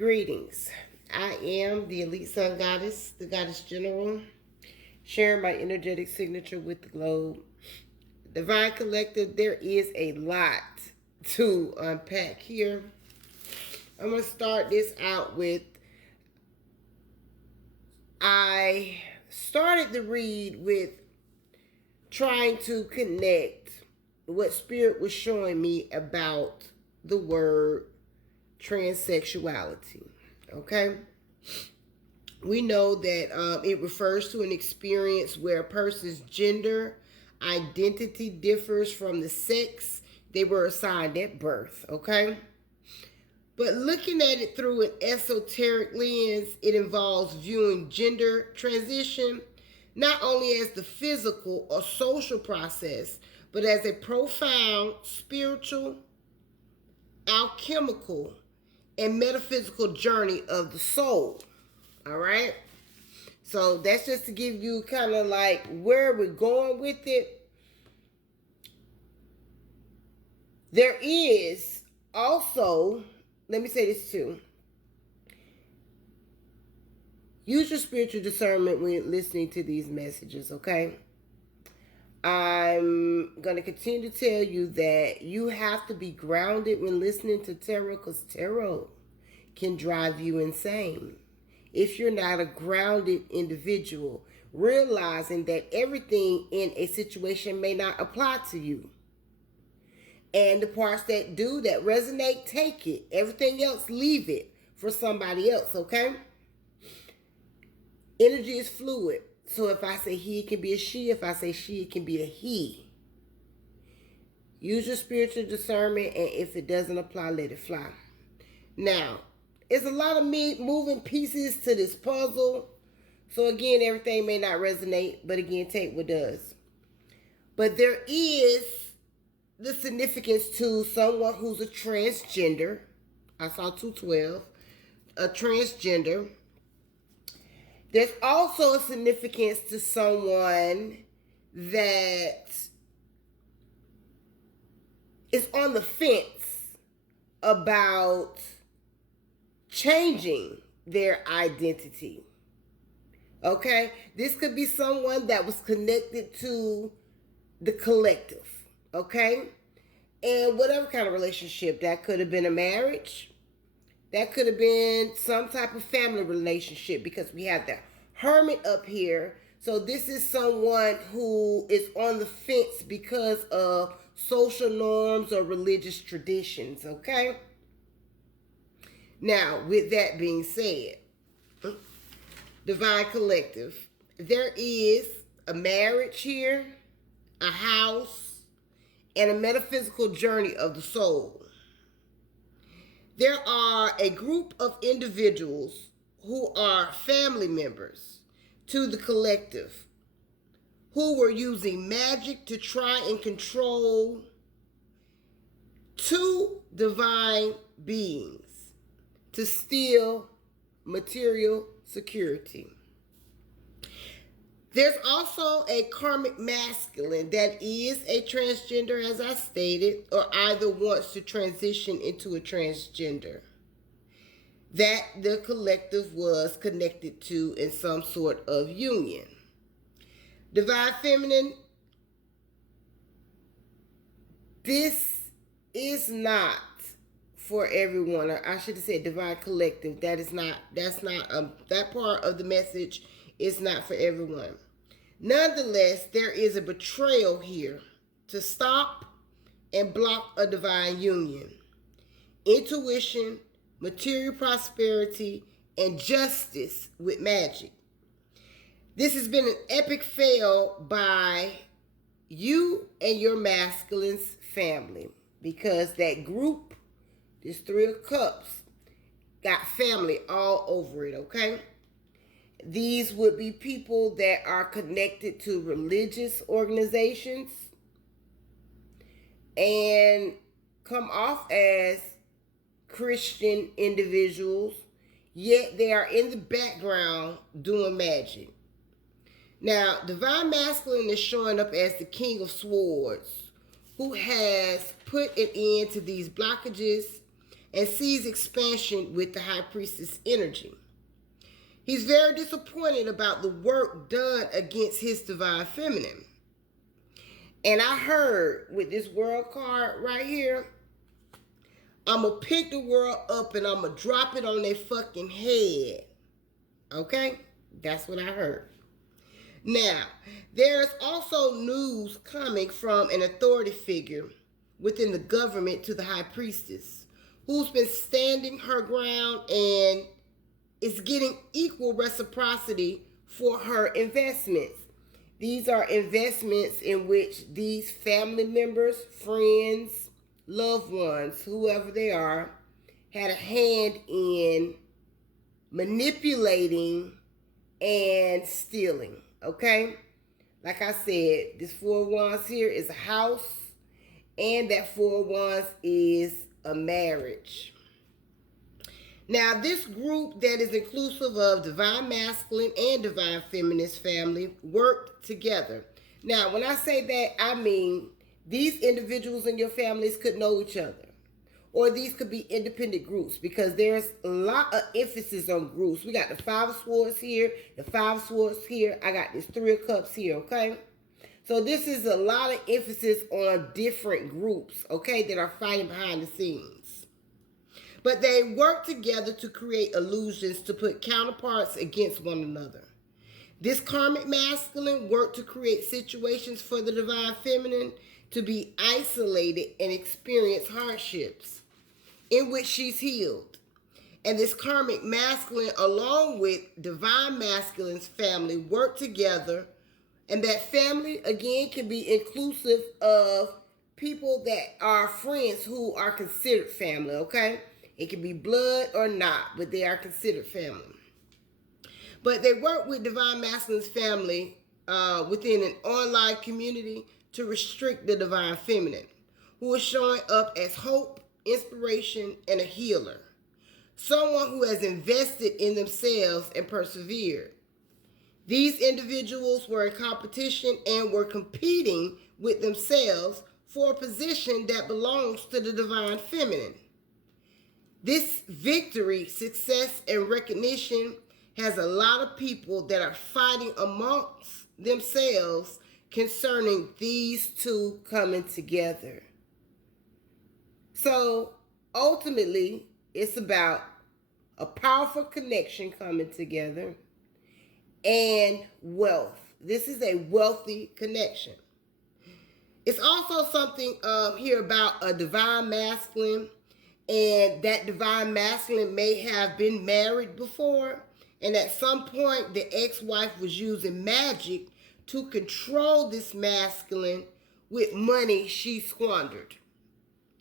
Greetings. I am the Elite Sun Goddess, the Goddess General, sharing my energetic signature with the globe. Divine Collective, there is a lot to unpack here. I'm going to start this out with, I started the read with trying to connect what Spirit was showing me about the word transsexuality. Okay, we know that it refers to an experience where a person's gender identity differs from the sex they were assigned at birth. Okay, but looking at it through an esoteric lens, it involves viewing gender transition not only as the physical or social process, but as a profound spiritual, alchemical, and metaphysical journey of the soul. All right? So that's just to give you kind of like where we're going with it. There is also, let me say this too. Use your spiritual discernment when listening to these messages, okay? I'm going to continue to tell you that you have to be grounded when listening to tarot, because tarot can drive you insane if you're not a grounded individual, realizing that everything in a situation may not apply to you. And the parts that do, that resonate, take it. Everything else, leave it for somebody else, okay? Energy is fluid. So if I say he, it can be a she. If I say she, it can be a he. Use your spiritual discernment, and if it doesn't apply, let it fly. Now, it's a lot of moving pieces to this puzzle. So again, everything may not resonate, but again, take what does. But there is the significance to someone who's a transgender. I saw 212. A transgender. There's also a significance to someone that is on the fence about changing their identity. Okay? This could be someone that was connected to the collective. Okay? And whatever kind of relationship, that could have been a marriage. That could have been some type of family relationship, because we have the Hermit up here. So this is someone who is on the fence because of social norms or religious traditions, okay? Now, with that being said, Divine Collective, there is a marriage here, a house, and a metaphysical journey of the soul. There are a group of individuals who are family members to the collective who were using magic to try and control two divine beings to steal material security. There's also a karmic masculine that is a transgender, as I stated, or either wants to transition into a transgender that the collective was connected to in some sort of union. Divine Feminine, this is not for everyone. Or I should have said Divine Collective. That part of the message is not for everyone. Nonetheless, there is a betrayal here to stop and block a divine union. Intuition, material prosperity, and justice with magic. This has been an epic fail by you and your masculine's family, because that group, this Three of Cups, got family all over it, okay? These would be people that are connected to religious organizations and come off as Christian individuals, yet they are in the background doing magic. Now, Divine Masculine is showing up as the King of Swords, who has put an end to these blockages and sees expansion with the high priestess energy. He's very disappointed about the work done against his divine feminine. And I heard with this world card right here, I'm going to pick the world up and I'm going to drop it on their fucking head. Okay? That's what I heard. Now, there's also news coming from an authority figure within the government to the high priestess, who's been standing her ground and is getting equal reciprocity for her investments. These are investments in which these family members, friends, loved ones, whoever they are, had a hand in manipulating and stealing. Okay? Like I said, this Four of Wands here is a house, and that Four of Wands is a marriage. Now, this group that is inclusive of divine masculine and divine feminist family worked together. Now, when I say that, I mean these individuals in your families could know each other. Or these could be independent groups, because there's a lot of emphasis on groups. We got the Five of Swords here, the Five of Swords here. I got this Three of Cups here, okay? So this is a lot of emphasis on different groups, okay, that are fighting behind the scenes. But they work together to create illusions to put counterparts against one another. This karmic masculine worked to create situations for the divine feminine to be isolated and experience hardships in which she's healed. And this karmic masculine, along with divine masculine's family, work together. And that family, again, can be inclusive of people that are friends who are considered family, okay? It can be blood or not, but they are considered family. But they work with divine masculine's family within an online community to restrict the divine feminine, who is showing up as hope, inspiration, and a healer. Someone who has invested in themselves and persevered. These individuals were in competition and were competing with themselves for a position that belongs to the divine feminine. This victory, success, and recognition has a lot of people that are fighting amongst themselves concerning these two coming together. So ultimately, it's about a powerful connection coming together and wealth. This is a wealthy connection. It's also something here about a divine masculine, and that divine masculine may have been married before, and at some point the ex-wife was using magic to control this masculine with money she squandered.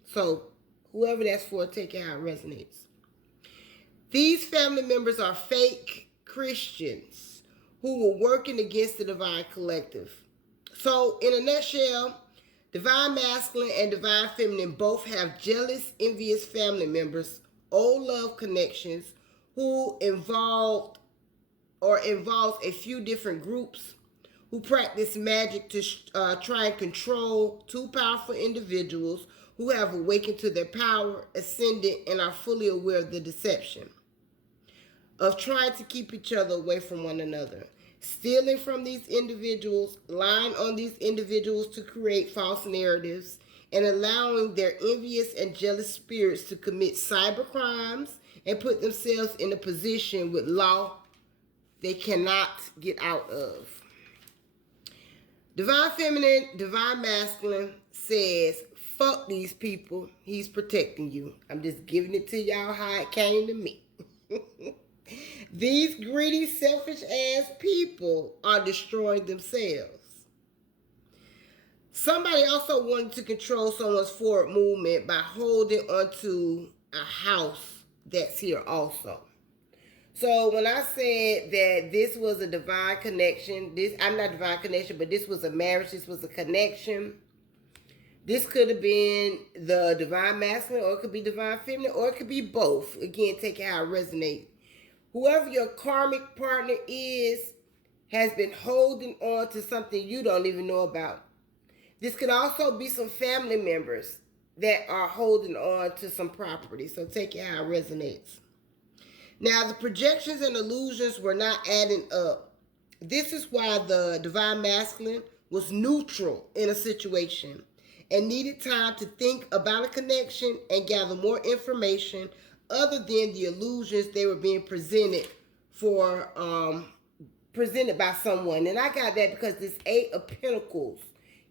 So whoever that's for, take it how it resonates. These family members are fake Christians who were working against the divine collective. So in a nutshell, divine masculine and divine feminine both have jealous, envious family members, old love connections, who involves a few different groups who practice magic to try and control two powerful individuals who have awakened to their power, ascended, and are fully aware of the deception of trying to keep each other away from one another, stealing from these individuals, lying on these individuals to create false narratives, and allowing their envious and jealous spirits to commit cyber crimes and put themselves in a position with law they cannot get out of. Divine feminine, divine masculine says, fuck these people. He's protecting you. I'm just giving it to y'all how it came to me. These greedy, selfish ass people are destroying themselves. Somebody also wanted to control someone's forward movement by holding onto a house that's here also. So when I said that this was a divine connection, I'm not divine connection, but this was a marriage, this was a connection. This could have been the divine masculine, or it could be divine feminine, or it could be both. Again, take it how it resonates. Whoever your karmic partner is has been holding on to something you don't even know about. This could also be some family members that are holding on to some property. So take it how it resonates. Now, the projections and illusions were not adding up. This is why the divine masculine was neutral in a situation and needed time to think about a connection and gather more information other than the illusions they were being presented by someone. And I got that because this Eight of Pentacles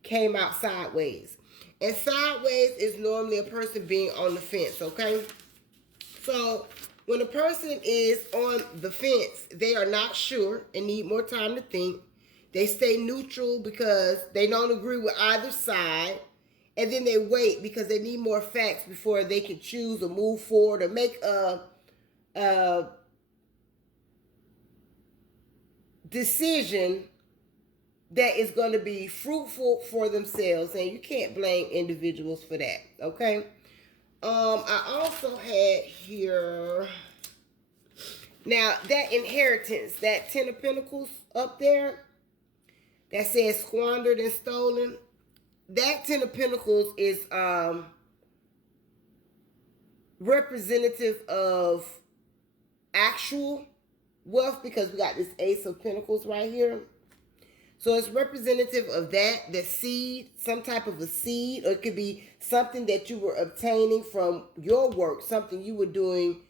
came out sideways. And sideways is normally a person being on the fence, okay? So when a person is on the fence, they are not sure and need more time to think. They stay neutral because they don't agree with either side. And then they wait because they need more facts before they can choose or move forward or make a decision that is going to be fruitful for themselves. And you can't blame individuals for that, okay? I also had here, now that inheritance, that 10 of Pentacles up there, that says squandered and stolen. That 10 of Pentacles is representative of actual wealth because we got this Ace of Pentacles right here. So it's representative of that, the seed, some type of a seed, or it could be something that you were obtaining from your work, something you were doing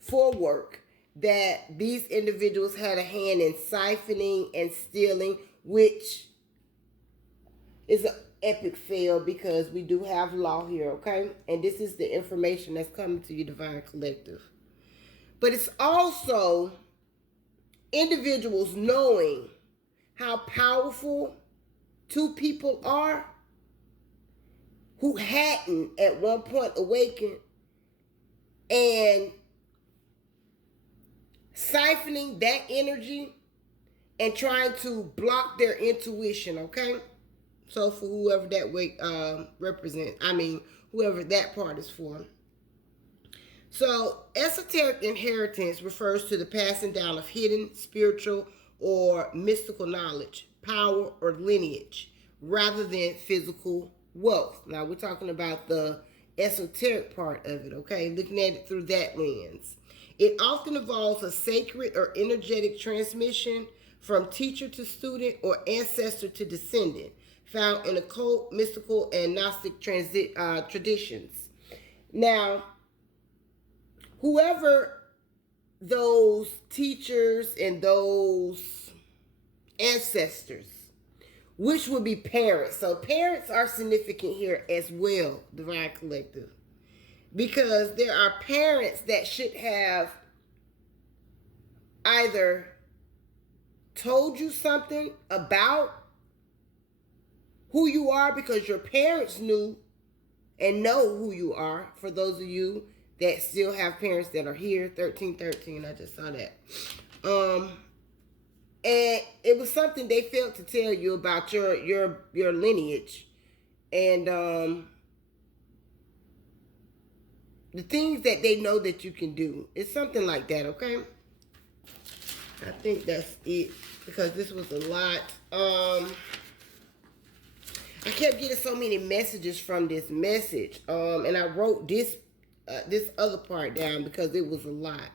for work, that these individuals had a hand in siphoning and stealing, which is an epic fail because we do have law here, okay? And this is the information that's coming to you, Divine Collective. But it's also individuals knowing how powerful two people are who hadn't at one point awakened and siphoning that energy and trying to block their intuition, okay? So for whoever that way represents, whoever that part is for. So esoteric inheritance refers to the passing down of hidden spiritual or mystical knowledge, power, or lineage, rather than physical wealth. Now, we're talking about the esoteric part of it, okay? Looking at it through that lens. It often involves a sacred or energetic transmission from teacher to student or ancestor to descendant, found in occult, mystical, and Gnostic traditions. Now, whoever those teachers and those ancestors, which would be parents. So parents are significant here as well, Divine Collective. Because there are parents that should have either told you something about who you are because your parents knew and know who you are. For those of you that still have parents that are here, 1313, I just saw that. And it was something they failed to tell you about your lineage. And the things that they know that you can do. It's something like that, okay? I think that's it. Because this was a lot. I kept getting so many messages from this message. And I wrote this other part down because it was a lot.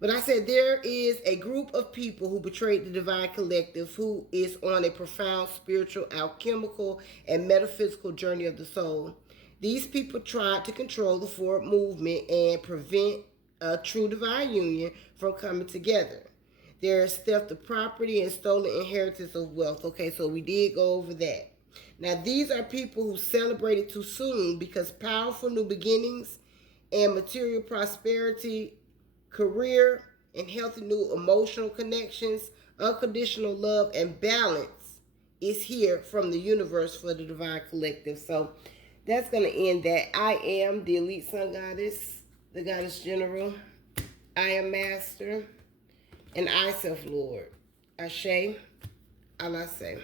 But I said there is a group of people who betrayed the Divine Collective who is on a profound spiritual, alchemical, and metaphysical journey of the soul. These people tried to control the forward movement and prevent a true divine union from coming together. There is theft of property and stolen inheritance of wealth. Okay, so we did go over that. Now, these are people who celebrated too soon because powerful new beginnings and material prosperity, career, and healthy new emotional connections, unconditional love, and balance is here from the universe for the Divine Collective. So that's going to end that. I am the Elite Sun Goddess, the Goddess General. I am Master, and I Self Lord. Ashe, Allah say.